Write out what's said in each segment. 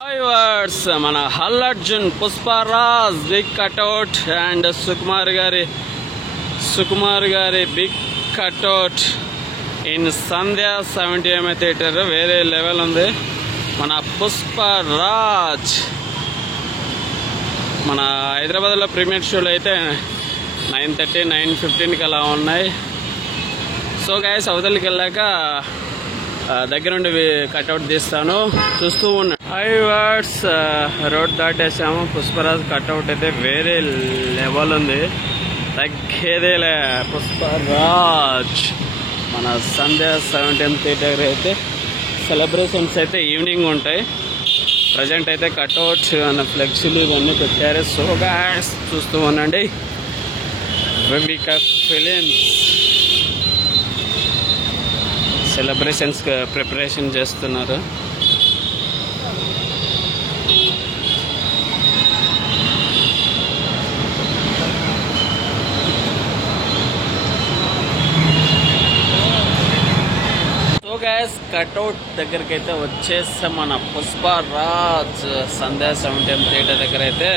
Verse మన Allu Arjun Pushparaj big cutout and Sukumar గారి big cutout in Sandhya 70mm theatre. వేరే లెవెల్ ఉంది. మన పుష్పరాజ్ మన హైదరాబాద్లో ప్రీమియర్ షోలు అయితే 9:30 9:15కి అలా ఉన్నాయి. సో గైస్ అవతలికి వెళ్ళాక దగ్గరుండి కట్అవుట్ తీస్తాను, చూస్తూ ఉన్నా. వర్డ్స్ రోడ్ దాటేసాము. పుష్పరాజ్ కట్అవుట్ అయితే వేరే లెవెల్ ఉంది, తగ్గేదేలే. పుష్పరాజ్ మన సంధ్య 70mm థియేటర్ అయితే సెలబ్రేషన్స్ అయితే ఈవినింగ్ ఉంటాయి. ప్రజెంట్ అయితే కట్అవుట్ అన్న ఫ్లెక్సీలు ఇవన్నీ పెట్టారు. సో గైస్ చూస్తూ ఉండండి. వివిక ఫిలిమ్స్ సెలబ్రేషన్స్ ప్రిపరేషన్ చేస్తున్నారు. సో గైస్ కట్అవుట్ దగ్గరికి అయితే వచ్చేస్తాం. మన పుష్పరాజ్ సంధ్య 70mm థియేటర్ దగ్గర అయితే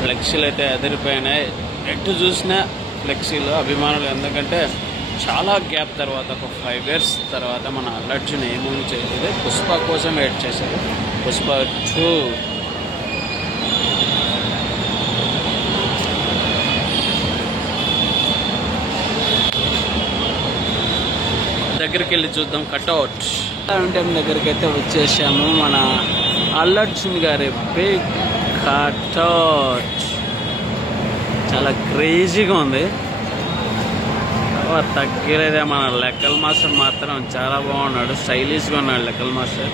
ఫ్లెక్సీలు అయితే ఎదిరిపోయినాయి. ఎటు చూసినా ఫ్లెక్సీలు అభిమానులు. ఎందుకంటే చాలా గ్యాప్ తర్వాత, ఒక 5 years తర్వాత మన అల్లు అర్జున్ ఏ మూవీ చేసేది, పుష్ప కోసం వెయిట్ చేశారు. పుష్ప 2 దగ్గరికి వెళ్ళి చూద్దాం కట్అవుట్. 70mm దగ్గరికి అయితే వచ్చేసాము. మన అల్లు అర్జున్ గారి బిగ్ కట్అవుట్ చాలా క్రేజీగా ఉంది. తగ్గలేదే. మన లెక్కల మాస్టర్ మాత్రం చాలా బాగున్నాడు, స్టైలిష్గా ఉన్నాడు లెక్కల మాస్టర్.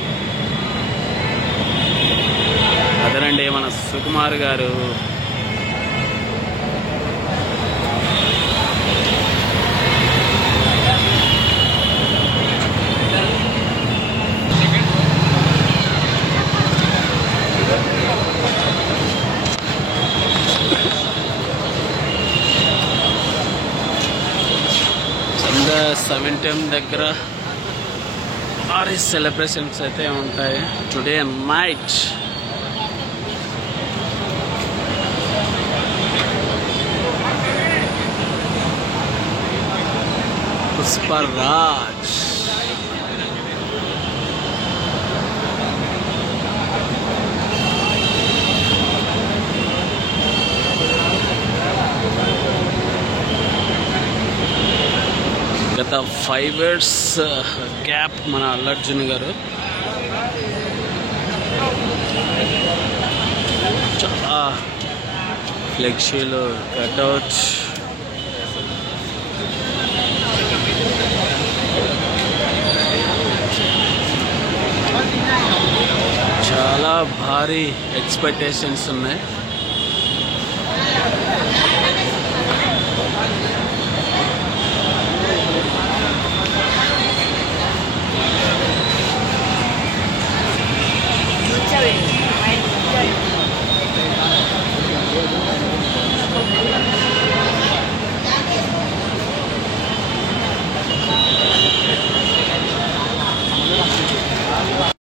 అదేనండి మన సుకుమార్ గారు. సంధ్య 70mm దగ్గర భారీ సెలబ్రేషన్స్ అయితే ఉంటాయి టుడే నైట్. పుష్పరాజ్ గత 5 years గ్యాప్ మన అల్లు అర్జున్ గారు. చాలా ఫ్లెక్సీలు కట్అవుట్ చాలా భారీ ఎక్స్పెక్టేషన్స్ ఉన్నాయి.